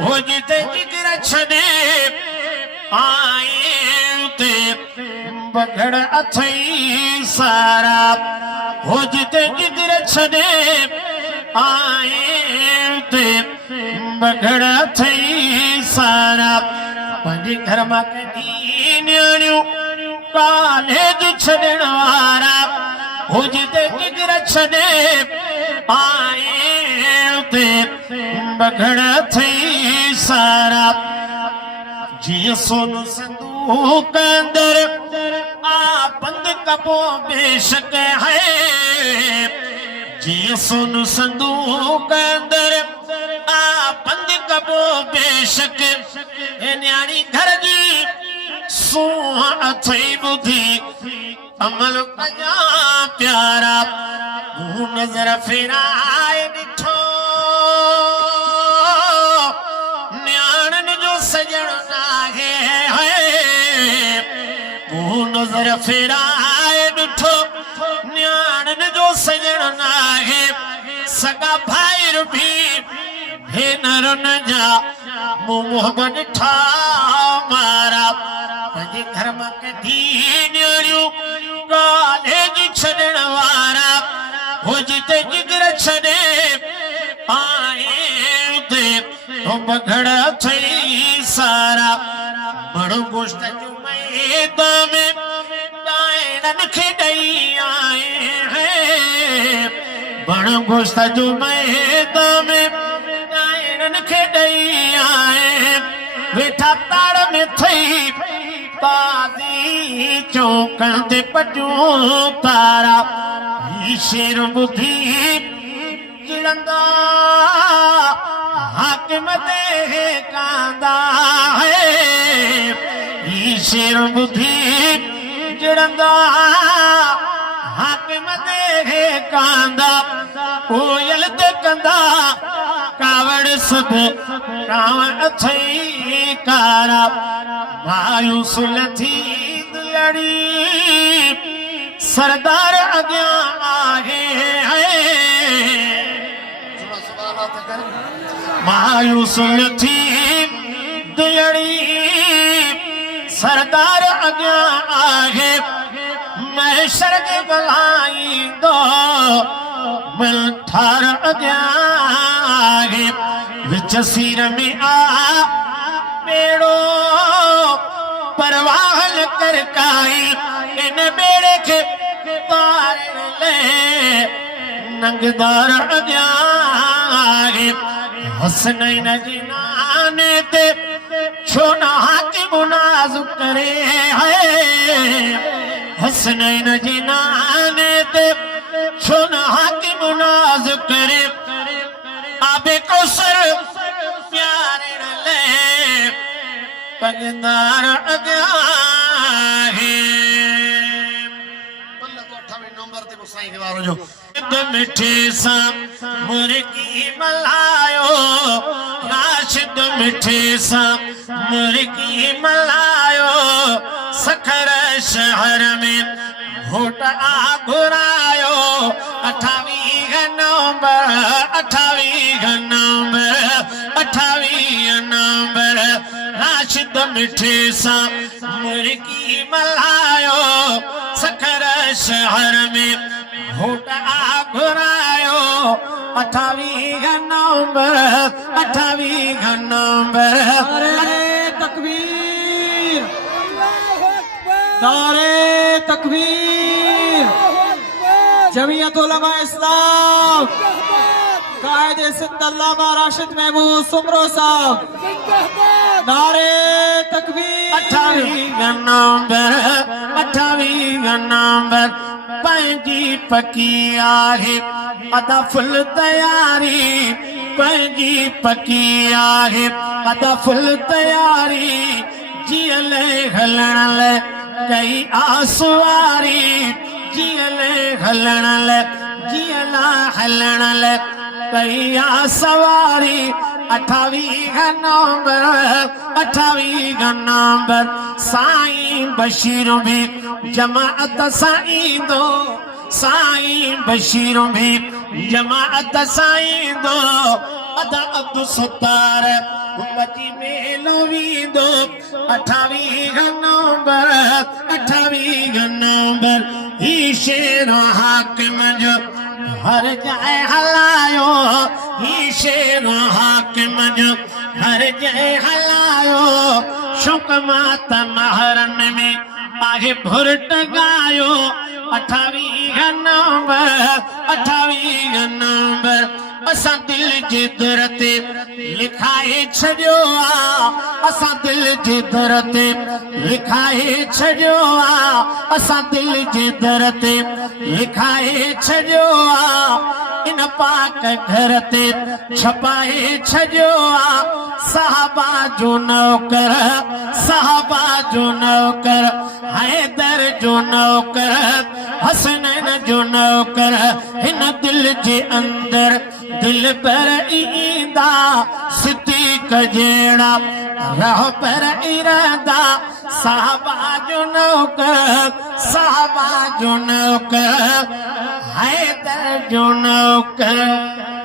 हो जिते जिगर छदे आए ते बगड़ अथई सारा हो जिते जिगर छदे आए ते बगड़ अथई सारा पंहिंजे घर मां कढी न्याणियूं कॉलेज छॾण वारा हो जिते जिगर छॾे आए ते बगड़ अथई सारा जिया सोनू संदूक अंदर आ बंद कबो बेशक है जिया सोनू संदूक अंदर आ बंद कबो बेशक न्याणी घर जी सूह अथई बुधी अमल कजा प्यारा तू नजर फिराए ॾिठो न्याणन जो सजण नजर फिराए ॾिठो न्याणन जो सजण नाहे सगा भाइर भी भेनरुन जा मुंह ॾिठा मारा पंहिंजे घर मां कढी न्याणियूं कॉलेज छॾण वारा हो जिते जिगर छॾे आए ते बगड़ अथई सारा बड़ो गोश्त जो मैदान में डायरन खे ॾेई आए हैं बड़ो गोश्त जो मैदान में डायरन खे ॾेई आए वेठा ताड़ में थई ताज़ी चौकन ते पजूं तारा ही शेर बुधी चिड़ंदा हाकिम ते कांदा है शेर बुधी चिड़ंदा हाकिम ते कांदा कोयल ते कंदा कावड़ सुध कावड़ अथई कारा मायूस लथी लड़ी सरदार अॻियां आहे मायूस लथी दिलड़ी सरदार अॻियां आहे महशर के गलाईंदो मिल ठार अॻियां आहे विच सीर में आ बेड़ो परवाहल कर काई इन बेड़े के पारण ले नंगदार अॻियां आहे हसनैन जी नाने ते छो न हाकिम नाज़ करे है हसनैन जी नाने ते छो न हाकिम नाज़ करे आबे कौसर प्यारे ले पगदार अॻियां आहे मिठे सां मुर्गी मल्हायो नाशिद मिठे सां मुर्गी मल्हायो सखर शहर में वोट आ घुरायो 28 नवंबर 28 नवंबर 28 नवंबर नाशिद मिठे सां मुर्गी मल्हायो सखर शहर में वोट आ घुरायो 28 नवंबर 28 नवंबर नारे तकबीर नारे तकबीर जमीयत उलमा इस्लाम कायदे सिंध अल्लामा राशिद महमूद सुमरो साहब नारे तकबीर 28 नवंबर पंहिंजी पकी आहे अदा फुल तयारी पंहिंजी पकी आहे अदा फुल तयारी जियल हलण लाइ कई आसवारी जियल हलण लाइ जियला हलण लाइ कई आसवारी 28 नवंबर 28 नवंबर साईं बशीर भी जमाअत सां ईंदो साईं बशीर भी जमाअत सां ईंदो अदा अब्दुल सत्तार बची मेलो वींदो 28 नवंबर 28 नवंबर ही शेर हाकिम जो हर जाए हलायो ही शेर हाकिम जो हर जाए हलायो शुक मात महरन में आगे भुरट गायो 28 नवंबर 28 नवंबर असां दिल जे दर ते लिखाए छॾियो आहे असां दिल जे दर ते लिखाए छॾियो आहे असां दिल जे दर ते लिखाए छॾियो आहे इन पाक घर ते छपाए छॾियो आहे साहबा जो नौकर हैदर जो नौकर हसनैन जो नौकर हिन दिल जे अंदर दिल पर ईंदा सिद्दीक़ जहिड़ा रहबर इरादा साहबा जो नौकर हैदर जो नौकर